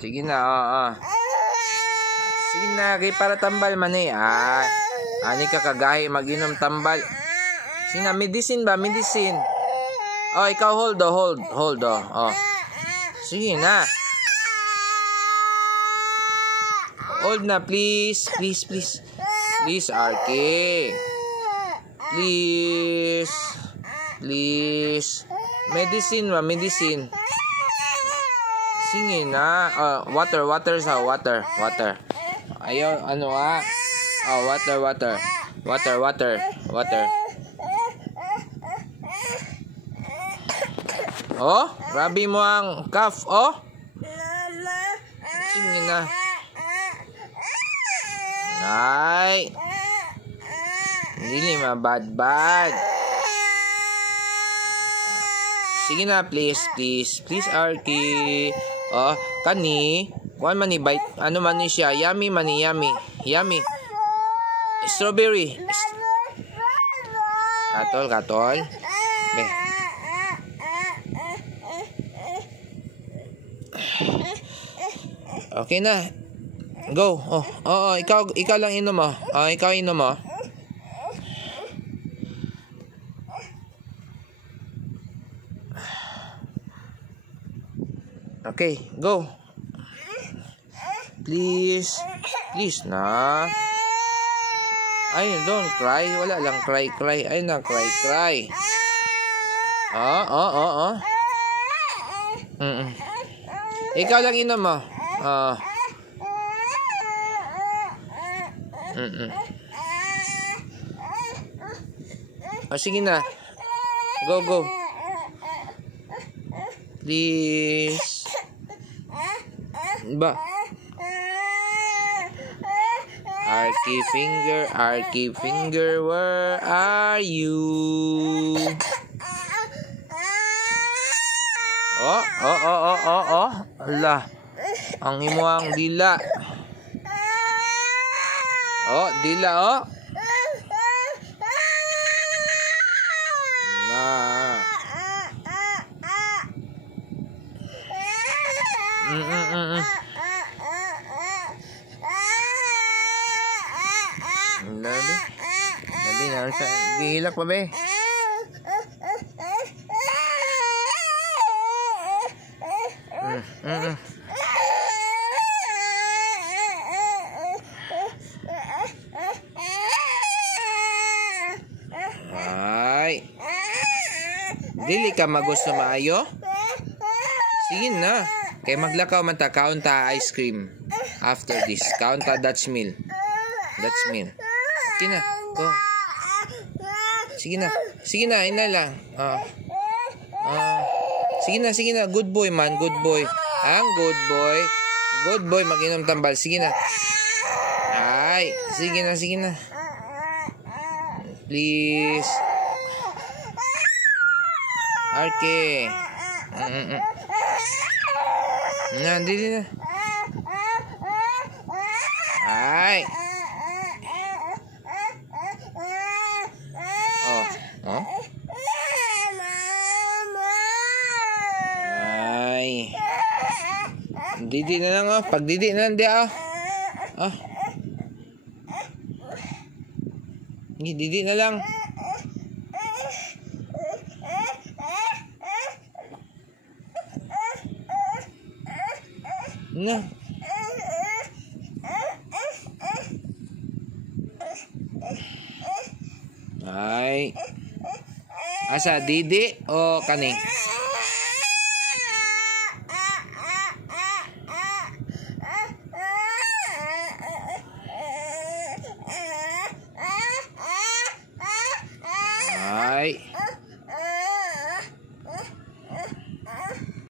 Sige na, Sige na, kay para tambal man eh. Ani ka kagahi mag-inom tambal. Sige na, medicine ba? Medicine. Ikaw hold. Sige na. Hold na, please. Please, Arky. Please. Medicine ba? Medicine. Sige na. Water. Ayaw, water. Grabe mo ang cough, Sige na. Ay. Hindi bad. Sige na, please, Arky. Kani. Kuan man ni bite. Ano man ni siya? Yummy man ni, yummy. Strawberry. Katol. Be. Okay na. Go. Ikaw lang inom mo. Ikaw inom mo. Okay, go. Please na. Ay, don't cry. Wala lang cry. Ay na, cry. Ikaw lang inom mo. Sige na. Go. Please. Ba? Arky finger, where are you? Ala. Ang imuang dila. Dila. Labi na sa gihilak pa be. Ay. Dili ka magusto maayo? Sige na. Kay maglakaw man ta, kaon ta ice cream. After this, kaon ta Dutch meal. Sige na, go. Sige na, ina lang. Sige na, good boy man, good boy. Ang good boy, mag-inom tambal. Sige na. Ay, sige na. Please. Arky. Dili na. Ay. Ay. Didi na lang Pag didi na lang Didi na lang. Na. Ay. Asa didi o kani?